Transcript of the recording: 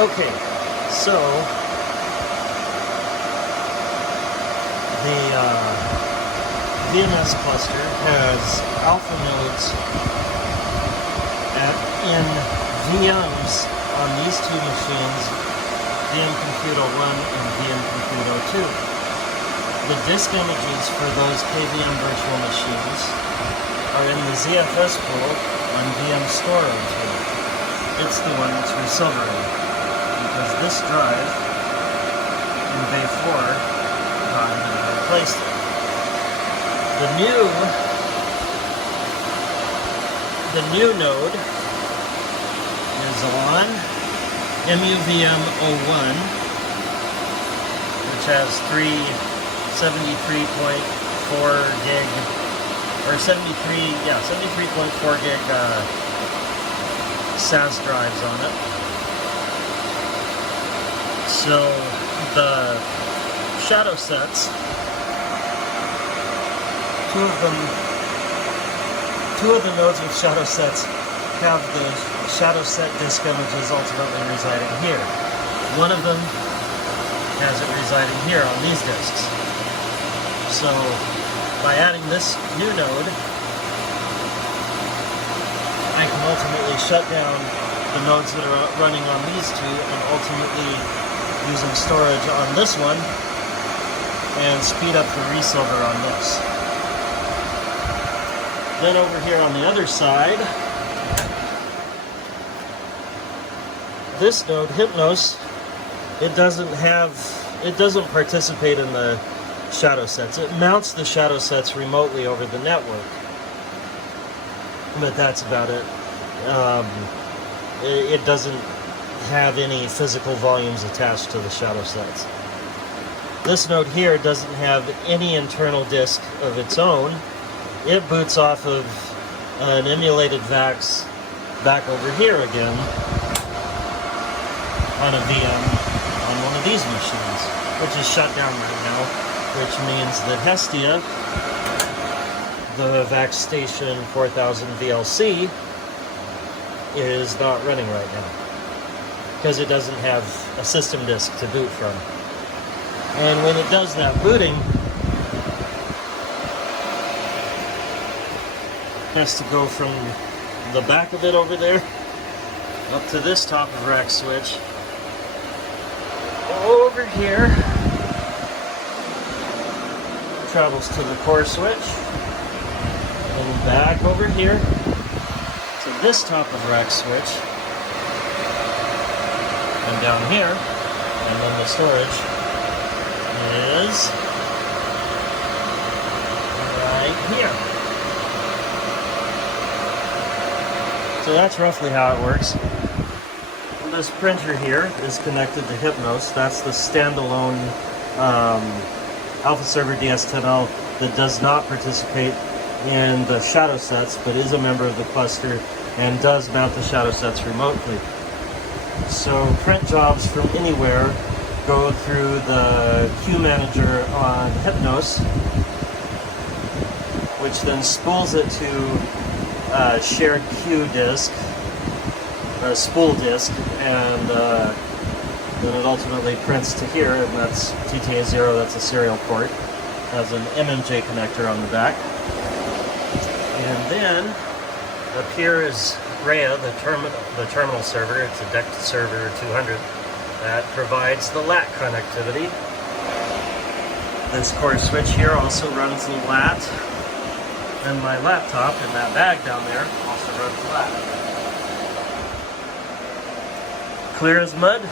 Okay, so the VMS cluster has alpha nodes in VMs on these two machines, VM Compute 01 and VM Compute 02. The disk images for those KVM virtual machines are in the ZFS pool on VM Store 02. It's the one that's resilvering, because this drive in Bay 4 got it and replaced it. The new node is on MUVM 01, which has 73.4 gig, or 73.4 gig SAS drives on it. So the shadow sets, two of the nodes with shadow sets have the shadow set disk images ultimately residing here. One of them has it residing here on these disks. So by adding this new node, I can ultimately shut down the nodes that are running on these two and ultimately using storage on this one and speed up the resilver on this. Then over here on the other side, this node, Hypnos, it doesn't participate in the shadow sets. It mounts the shadow sets remotely over the network, but that's about it. It doesn't have any physical volumes attached to the shadow sets. This node here doesn't have any internal disk of its own. It boots off of an emulated VAX back over here again on a VM on one of these machines, which is shut down right now, which means that Hestia, the VAX Station 4000 VLC, is not running right now because it doesn't have a system disk to boot from. And when it does that booting, it has to go from the back of it over there up to this top of rack switch, over here, travels to the core switch, and back over here to this top of rack switch, and down here, and then the storage is right here. So that's roughly how it works. This printer here is connected to Hypnos. That's the standalone Alpha Server DS10L that does not participate in the shadow sets, but is a member of the cluster and does mount the shadow sets remotely. So print jobs from anywhere go through the queue manager on Hypnos, which then spools it to a shared queue disk, or a spool disk, and then it ultimately prints to here, and that's TTA0, that's a serial port. Has an MMJ connector on the back. And then up here is Rhea, the terminal server. It's a DECT server 200 that provides the LAT connectivity. This core switch here also runs the LAT, and my laptop in that bag down there also runs LAT. Clear as mud.